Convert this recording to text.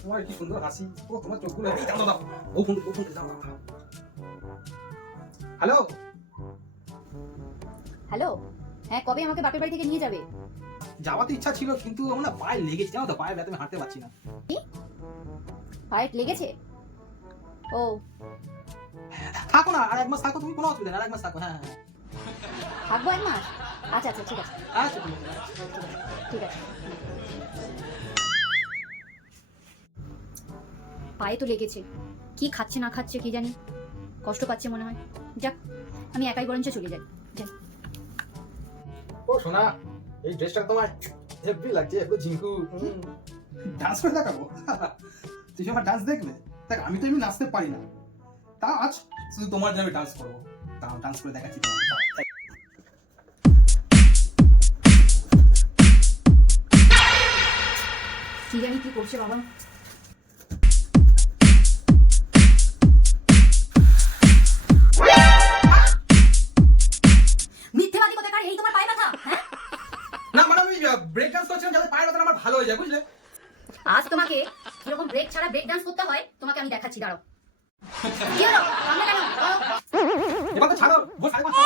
তোমার কি সুন্দর হাসি। ও তোমার চোখগুলো এই দাও দাও দাও। ও ফোন ও ফোন দাও দাও। হ্যালো? হ্যালো? হ্যাঁ কবে আমাকে বাপের বাড়ি থেকে নিয়ে যাবে? যাওয়ার তো ইচ্ছা ছিল কিন্তু আমার না পায়ে লেগেছে। জানো তো পায়ে ব্যথা আমি হাঁটতে পারছি না। পায়ে লেগেছে? ও। থাকো না আর এক মাস থাকো তুমি কোনো অসুবিধা নেই আর এক মাস থাকো হ্যাঁ হ্যাঁ। থাকব এক মাস? আচ্ছা আচ্ছা ঠিক আছে। আচ্ছা ঠিক আছে। ঠিক আছে। পায়ে তো লেগেছে। কি খাচ্ছে না খাচ্ছে কি জানি? কষ্ট পাচ্ছে মনে হয়। যাক আমি একাই বরঞ্চ চলে যাই। যাই। ও সোনা এই ড্রেসটা তোমার হেভি লাগছে একটু ঝিঙ্কু। ডান্স করে দেখাবো? তুই আমার ডান্স দেখবে দেখ আমি তো এমনি নাচতে পারি না। তা আজ শুধু তোমার জন্য ডান্স করব। তাও ডান্স করে দেখাচ্ছি তোমাকে। কি জানি কি করছে বাবা। ব্রেক ডান্স করছিলাম যাতে পায়ের ব্যথাটা আমার ভালো হয়ে যায় বুঝলে? আজ তোমাকে কীরকম ব্রেক ছাড়া ব্রেক ডান্স করতে হয় তোমাকে আমি দেখাচ্ছি দাঁড়াও। কি হলো? কেন? এবার তো ছাড়ো। পাঁচটা